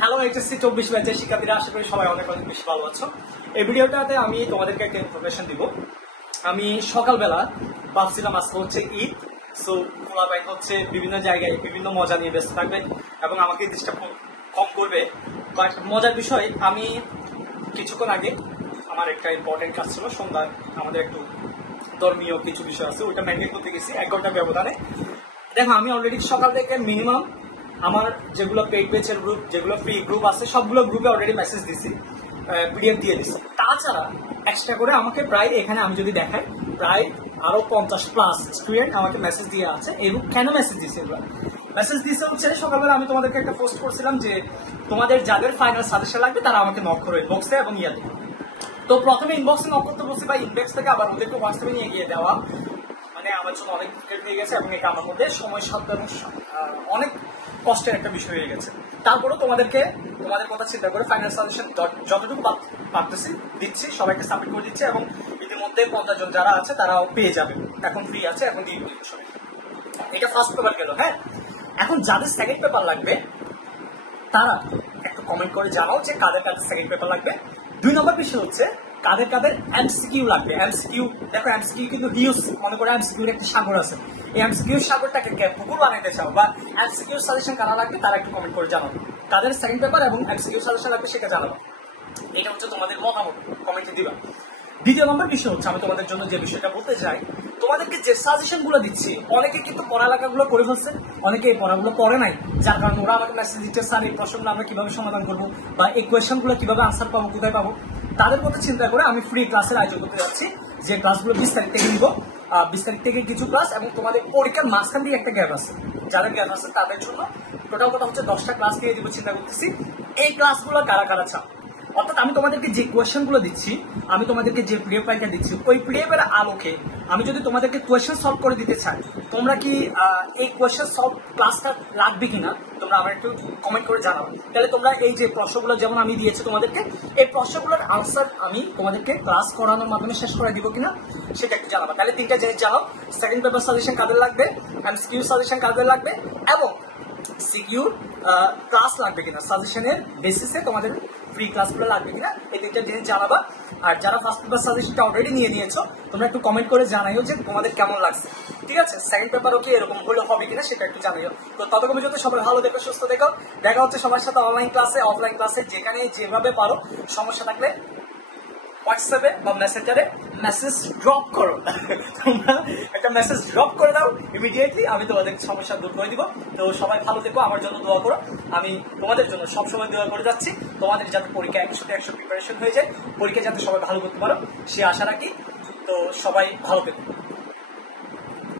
Hello HSC 24 ব্যাচের শিক্ষার্থীরা, আশা করি সবাই অনেক অনেক বেশি ভালো আছো। এই ভিডিওটাতে আমি তোমাদেরকে একটা ইনফরমেশন দিব। আমি সকালবেলা ভাবছিলাম আজকে হচ্ছে ঈদ, সো পোলাপাইন হচ্ছে বিভিন্ন জায়গায় বিভিন্ন মজা নিয়ে ব্যস্ত থাকবে এবং আমাকে ডিস্টার্ব কম করবে। কয়েকটা মজার বিষয়, আমি কিছুক্ষণ আগে আমার একটা ইম্পর্টেন্ট কাজ ছিল, সন্ধ্যায় আমাদের একটু ধর্মীয় কিছু বিষয় আছে, ওইটা মেনটেন করতে গেছি 1 ঘন্টা ব্যবধানে। দেখো, আমি অলরেডি সকাল থেকে মিনিমাম আমার যেগুলো পেইড ব্যাচের গ্রুপ, যেগুলো ফ্রি গ্রুপ আছে, সবগুলো গ্রুপে অলরেডি মেসেজ দিছি, পিডিএফ দিয়ে দিছি। তাছাড়া এক্সট্রা করে আমাকে প্রায়, এখানে আমি যদি দেখাই, প্রায় আরো 50+ স্টুডেন্ট আমাকে মেসেজ দিয়ে আছে। এবং কেন মেসেজ দিছে? এগুলো মেসেজ দিছে হচ্ছে সকালবেলা আমি তোমাদেরকে একটা পোস্ট করছিলাম যে তোমাদের যাদের ফাইনাল সাজেশন লাগবে তারা আমাকে নক করো ইনবক্সে এবং ইয়াতে। তো প্রথমে ইনবক্সে নক করতে বলছি, বা ইনবক্স থেকে আবার ওদেরকে হোয়াটসঅ্যাপে নিয়ে গিয়ে দেওয়া, মানে আমার জন্য অনেক ডিফিকাল্ট হয়ে গেছে এবং এটা আমার মধ্যে সময় সাধ্য এবং অনেক কষ্টের একটা বিষয় হয়ে গেছে। তারপরেও তোমাদের কথা চিন্তা করে ফাইনাল সাজেশন যতটুকু পারতেছি দিচ্ছি, সবাইকে সাবমিট করে দিচ্ছি এবং ইতিমধ্যে 50 জন যারা আছে তারাও পেয়ে যাবে, এখন ফ্রি আছে, এখন দিয়ে দিচ্ছি সবাই। এটা ফার্স্ট পেপার গেল। হ্যাঁ, এখন যাদের সেকেন্ড পেপার লাগবে তারা একটু কমেন্ট করে জানাও যে কাদের কাদের সেকেন্ড পেপার লাগবে। 2 নম্বর বিষয় হচ্ছে কাদের কাদের এমসিকিউ লাগবে। এমসিকিউ, দেখো এমসিকিউ কিন্তু হিউজ, মনে করে এমসিকিউ একটা সাগর আছে, এই এমসিকিউ সাগরটাকে পুকুর বানাইতে চাও বা এমসিকিউ সাজেশন কারা লাগবে তারা একটু কমেন্ট করে জানাও। তাদের সেকেন্ড পেপার এবং এমসিকিউ সাজেশন লাগবে সেটা জানাবো। এটা হচ্ছে তোমাদের মতামত, কমেন্টে দিবা। 2 নম্বর বিষয় হচ্ছে আমি তোমাদের জন্য যে বিষয়টা বলতে চাই, তোমাদেরকে যে সাজেশন গুলো দিচ্ছি, অনেকে কিন্তু পড়ালেখাগুলো করে ফেলছে, অনেকে এই পড়াগুলো পড়ে নাই, যার কারণে ওরা আমাকে মেসেজ দিচ্ছে, স্যার এই প্রশ্নগুলো আমরা কিভাবে সমাধান করবো বা এই কোয়েশ্চন গুলো কিভাবে আনসার পাবো, কোথায় পাবো। তাদের কথা চিন্তা করে আমি ফ্রি ক্লাসের আয়োজন করতে যাচ্ছি, যে ক্লাসগুলো 20 তারিখ থেকে নিব। 20 তারিখ থেকে কিছু ক্লাস এবং তোমাদের পরীক্ষার মাঝখান দিয়ে একটা গ্যাপ আছে, যাদের গ্যাপ আছে তাদের জন্য টোটাল কথা হচ্ছে 10টা ক্লাস দিয়ে দিব চিন্তা করতেছি। এই ক্লাসগুলো কারা কারা চাও, অর্থাৎ আমি তোমাদেরকে যে কোয়েশ্চেন গুলো দিচ্ছি, আমি তোমাদেরকে যে পিডিএফ ফাইলটা দিচ্ছি, ওই পিডিএফ এর আলোকে আমি যদি তোমাদেরকে কোয়েশ্চেন সলভ করে দিতে চাই, তোমরা কি এই কোয়েশ্চেন সলভ ক্লাসটা লাগবে কিনা তোমরা আমার একটু কমেন্ট করে জানাও। তাহলে তোমরা এই যে প্রশ্নগুলো যেমন আমি দিয়েছি তোমাদেরকে, এই প্রশ্নগুলোর আনসার আমি তোমাদেরকে ক্লাস করানোর মাধ্যমে শেষ করে দিব কিনা সেটা একটু জানাবো। তাহলে 3টা জিনিস জানাও, সেকেন্ড পেপার সাজেশন কাদের লাগবে, এমসিকিউ সাজেশন কাদের লাগবে এবং সিকিউর ক্লাস লাগবে কিনা, সাজেশনের বেসিসে তোমাদের ফ্রি ক্লাসগুলো লাগবে কিনা, এই 3টা জিনিস জানাবা। আর যারা ফার্স্ট পেপার সাজেশনটা অলরেডি নিয়ে নিয়েছো, তোমরা একটু কমেন্ট করে জানাইও যে তোমাদের কেমন লাগছে। ঠিক আছে, সেকেন্ড পেপারও কি এরকম হলে হবে কিনা সেটা একটু জানাইও। তো ততক্ষণ পর্যন্ত সবাই ভালো দেখো, সুস্থ দেখো। দেখা হচ্ছে সবার সাথে অনলাইন ক্লাসে, অফলাইন ক্লাসে, যেখানে যেভাবে পারো। সমস্যা থাকলে হোয়াটসঅ্যাপে বা মেসেঞ্জারে মেসেজ ড্রপ করো। তোমরা একটা মেসেজ ড্রপ করে দাও, ইমিডিয়েটলি আমি তোমাদের সমস্যা দূর করে দিব। তো সবাই ভালো থেকো, আমার জন্য দোয়া করো। আমি তোমাদের জন্য সবসময় দোয়া করে যাচ্ছি, তোমাদের যাতে পরীক্ষা 100% প্রিপারেশন হয়ে যায়, পরীক্ষা যাতে সবাই ভালো করতে পারো সে আশা রাখি। তো সবাই ভালো থেকো।